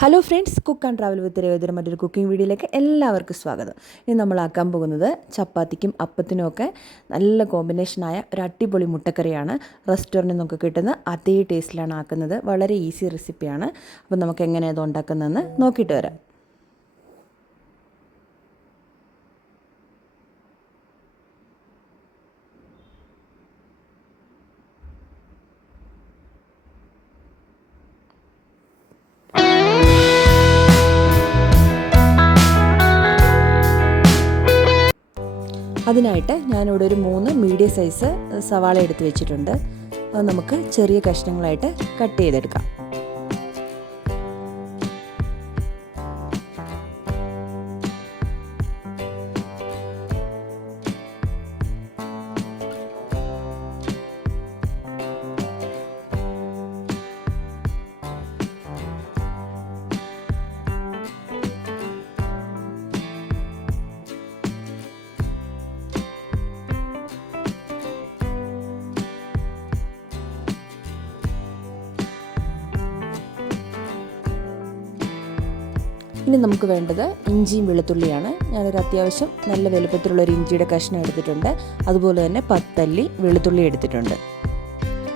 Hello friends, cook and travel with രേവതിയുടെ മറ്റൊരു cooking വീഡിയോയിലേക്ക് എല്ലാവർക്കും സ്വാഗതം. ഇനി നമ്മളാക്കാൻ പോകുന്നത് ചപ്പാത്തിക്കും അപ്പത്തിനും ഒക്കെ നല്ല കോമ്പിനേഷനായ ഒരു അടിപൊളി മുട്ടക്കറിയാണ്. റെസ്റ്റോറൻറ്റിൽ നിന്നൊക്കെ കിട്ടുന്ന അതേ ടേസ്റ്റിലാണ് ആക്കുന്നത്. വളരെ ഈസി റെസിപ്പിയാണ്. അപ്പോൾ നമുക്ക് എങ്ങനെയാണ് അത് ഉണ്ടാക്കുന്നതെന്ന് നോക്കിയിട്ട് വരാം. അതിനായിട്ട് ഞാനിവിടെ ഒരു 3 മീഡിയം സൈസ് സവാള എടുത്ത് വെച്ചിട്ടുണ്ട്. അത് നമുക്ക് ചെറിയ കഷ്ണങ്ങളായിട്ട് കട്ട് ചെയ്തെടുക്കാം. ഇനി നമുക്ക് വേണ്ടത് ഇഞ്ചിയും വെളുത്തുള്ളിയാണ്. ഞാനൊരു അത്യാവശ്യം നല്ല വലുപ്പത്തിലുള്ളൊരു ഇഞ്ചിയുടെ കഷ്ണം എടുത്തിട്ടുണ്ട്. അതുപോലെ തന്നെ 10 അല്ലി വെളുത്തുള്ളി എടുത്തിട്ടുണ്ട്.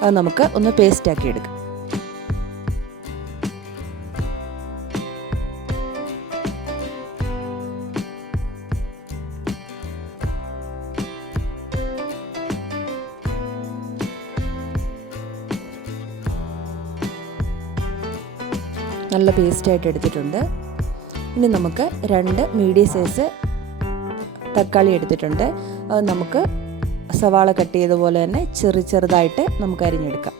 അത് നമുക്ക് ഒന്ന് പേസ്റ്റാക്കി എടുക്കാം. നല്ല പേസ്റ്റായിട്ട് എടുത്തിട്ടുണ്ട്. ഇനി നമുക്ക് 2 മീഡിയം സൈസ് തക്കാളി എടുത്തിട്ടുണ്ട്. അത് നമുക്ക് സവാള കട്ട് ചെയ്തതുപോലെ തന്നെ ചെറുതായിട്ട് നമുക്ക് അരിഞ്ഞെടുക്കാം.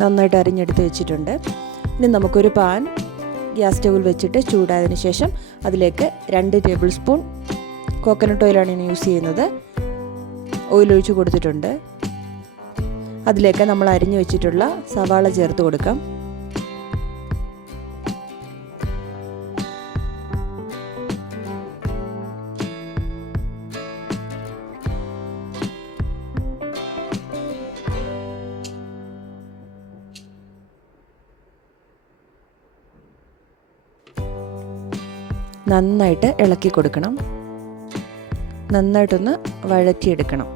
നന്നായിട്ട് അരിഞ്ഞെടുത്ത് വെച്ചിട്ടുണ്ട്. ഇനി നമുക്കൊരു പാൻ ഗ്യാസ് സ്റ്റൗവിൽ വെച്ചിട്ട് ചൂടായതിനു ശേഷം അതിലേക്ക് 2 ടേബിൾ സ്പൂൺ കോക്കനട്ട് ഓയിലാണ് ഞാൻ യൂസ് ചെയ്യുന്നത്. ഓയിൽ ഒഴിച്ച് കൊടുത്തിട്ടുണ്ട്. അതിലേക്ക് നമ്മൾ അരിഞ്ഞു വെച്ചിട്ടുള്ള സവാള ചേർത്ത് കൊടുക്കാം. നന്നായിട്ട് ഇളക്കി കൊടുക്കണം. നന്നായിട്ടൊന്ന് വഴറ്റിയെടുക്കണം.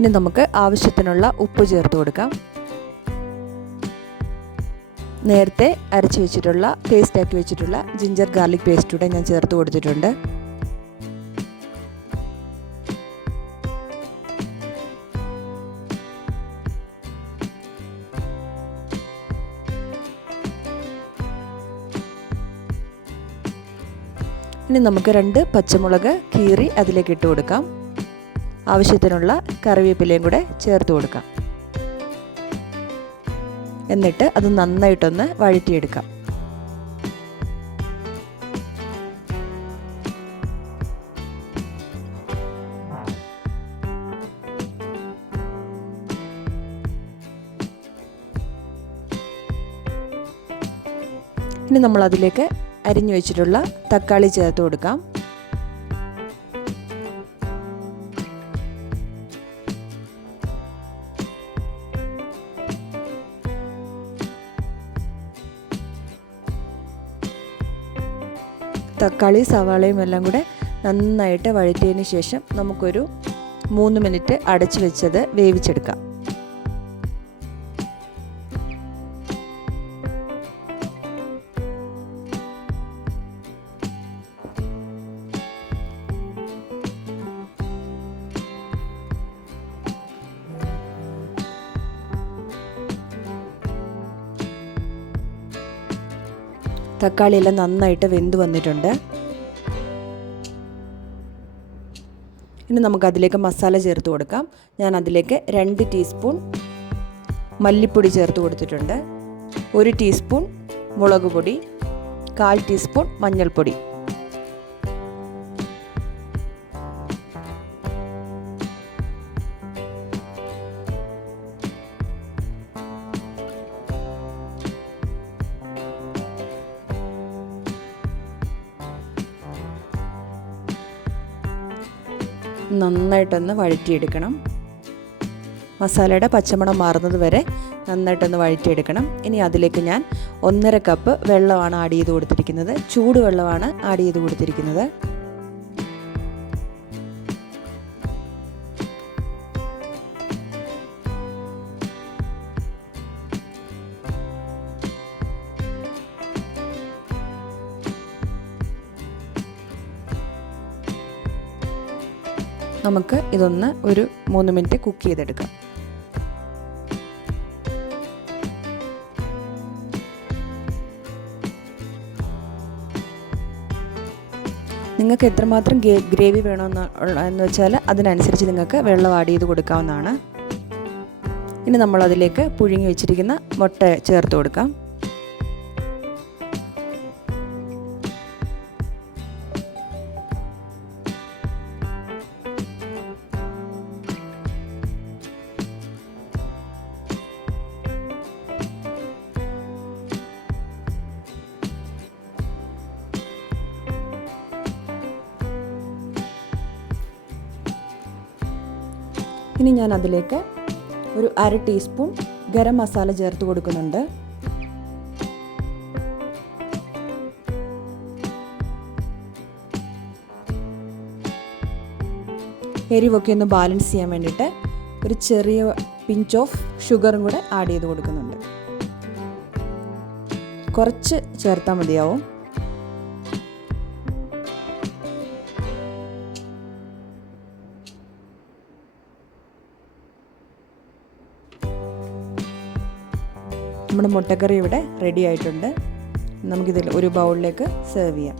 ഇനി നമുക്ക് ആവശ്യത്തിനുള്ള ഉപ്പ് ചേർത്ത് കൊടുക്കാം. നേരത്തെ അരച്ച് വെച്ചിട്ടുള്ള പേസ്റ്റാക്കി വെച്ചിട്ടുള്ള ജിഞ്ചർ ഗാർലിക് പേസ്റ്റ് കൂടെ ഞാൻ ചേർത്ത് കൊടുത്തിട്ടുണ്ട്. ഇനി നമുക്ക് 2 പച്ചമുളക് കീറി അതിലേക്ക് ഇട്ട് കൊടുക്കാം. ആവശ്യത്തിനുള്ള കറിവേപ്പിലയും കൂടെ ചേർത്ത് കൊടുക്കാം. എന്നിട്ട് അത് നന്നായിട്ടൊന്ന് വഴറ്റിയെടുക്കാം. ഇനി നമ്മൾ അതിലേക്ക് അരിഞ്ഞു വെച്ചിട്ടുള്ള തക്കാളി ചേർത്ത് കൊടുക്കാം. തക്കാളി സവാളയും എല്ലാം കൂടെ നന്നായിട്ട് വഴറ്റിയതിന് ശേഷം നമുക്കൊരു 3 മിനിറ്റ് അടച്ചു വെച്ചത് വേവിച്ചെടുക്കാം. തക്കാളിയെല്ലാം നന്നായിട്ട് വെന്ത് വന്നിട്ടുണ്ട്. ഇനി നമുക്കതിലേക്ക് മസാല ചേർത്ത് കൊടുക്കാം. ഞാൻ അതിലേക്ക് 2 ടീസ്പൂൺ മല്ലിപ്പൊടി ചേർത്ത് കൊടുത്തിട്ടുണ്ട്, 1 ടീസ്പൂൺ മുളക് പൊടി, 1/4 ടീസ്പൂൺ മഞ്ഞൾപ്പൊടി. നന്നായിട്ടൊന്ന് വഴറ്റിയെടുക്കണം. മസാലയുടെ പച്ചമണം മാറുന്നത് വരെ നന്നായിട്ടൊന്ന് വഴറ്റിയെടുക്കണം. ഇനി അതിലേക്ക് ഞാൻ 1.5 കപ്പ് വെള്ളമാണ് ആഡ് ചെയ്ത് കൊടുത്തിരിക്കുന്നത്. ചൂടുവെള്ളമാണ് ആഡ് ചെയ്ത് കൊടുത്തിരിക്കുന്നത്. നമുക്ക് ഇതൊന്ന് ഒരു 3 മിനിറ്റ് കുക്ക് ചെയ്തെടുക്കാം. നിങ്ങൾക്ക് എത്രമാത്രം ഗ്രേവി വേണമെന്ന് വെച്ചാൽ അതിനനുസരിച്ച് നിങ്ങൾക്ക് വെള്ളം ആഡ് ചെയ്ത് കൊടുക്കാവുന്നതാണ്. ഇനി നമ്മൾ അതിലേക്ക് പുഴുങ്ങി വെച്ചിരിക്കുന്ന മുട്ട ചേർത്ത് കൊടുക്കാം. ഇനി ഞാൻ അതിലേക്ക് ഒരു 1/2 ടീസ്പൂൺ ഗരം മസാല ചേർത്ത് കൊടുക്കുന്നുണ്ട്. എരിവൊക്കെ ഒന്ന് ബാലൻസ് ചെയ്യാൻ വേണ്ടിയിട്ട് ഒരു ചെറിയ പിഞ്ച് ഓഫ് ഷുഗറും കൂടെ ആഡ് ചെയ്ത് കൊടുക്കുന്നുണ്ട്. കുറച്ച് ചേർത്താൽ മതിയാവും. നമ്മുടെ മുട്ടക്കറി ഇവിടെ റെഡി ആയിട്ടുണ്ട്. നമുക്കിതിൽ ഒരു ബൗളിലേക്ക് സെർവ് ചെയ്യാം.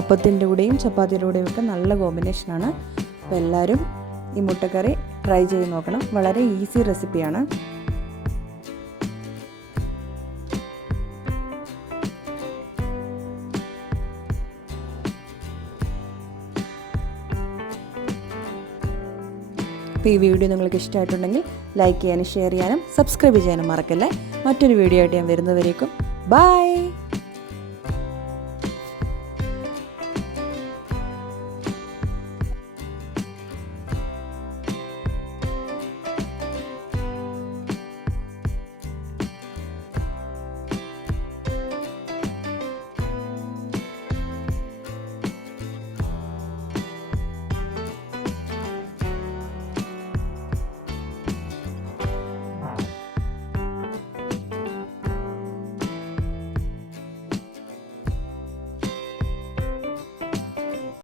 അപ്പത്തിൻ്റെ കൂടെയും ചപ്പാത്തിയുടെ കൂടെയും ഒക്കെ നല്ല കോമ്പിനേഷനാണ്. അപ്പോൾ എല്ലാവരും ഈ മുട്ടക്കറി ട്രൈ ചെയ്ത് നോക്കണം. വളരെ ഈസി റെസിപ്പിയാണ്. അപ്പോൾ ഈ വീഡിയോ നിങ്ങൾക്ക് ഇഷ്ടമായിട്ടുണ്ടെങ്കിൽ ലൈക്ക് ചെയ്യാനും ഷെയർ ചെയ്യാനും സബ്സ്ക്രൈബ് ചെയ്യാനും മറക്കല്ലേ. മറ്റൊരു വീഡിയോ ആയിട്ട് ഞാൻ വരുന്നവരേക്കും ബൈ.